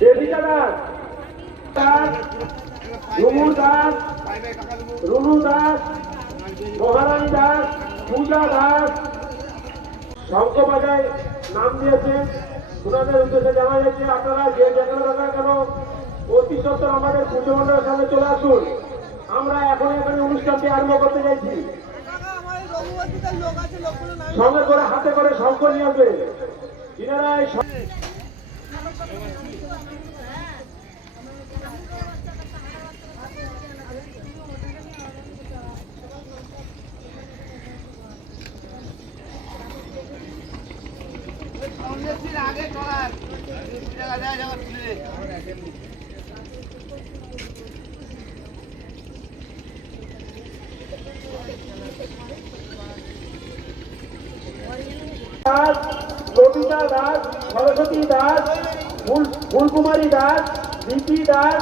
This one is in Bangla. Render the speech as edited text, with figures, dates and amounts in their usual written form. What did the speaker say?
দেবিকা দাস, রুমু দাস, রুনু দাস, মহারানী দাস, পূজা দাস শঙ্খ বাজায় নাম দিয়েছেন। ওনাদের উদ্দেশ্যে জানা যাচ্ছে আপনারা যে যেখানে থাকেন কেন অতি সত্তর আমাদের পুজো মণ্ডলের সামনে চলে আসুন। আমরা এখন এখানে অনুষ্ঠানটি আরম্ভ করতে চাইছি। সঙ্গে করে হাতে করে শঙ্খ নিয়ে আসবে এনারা। আগে চলার দাস, কবিতা দাস, সরস্বতী দাস, ফুলকুমারী দাস, দীপি দাস,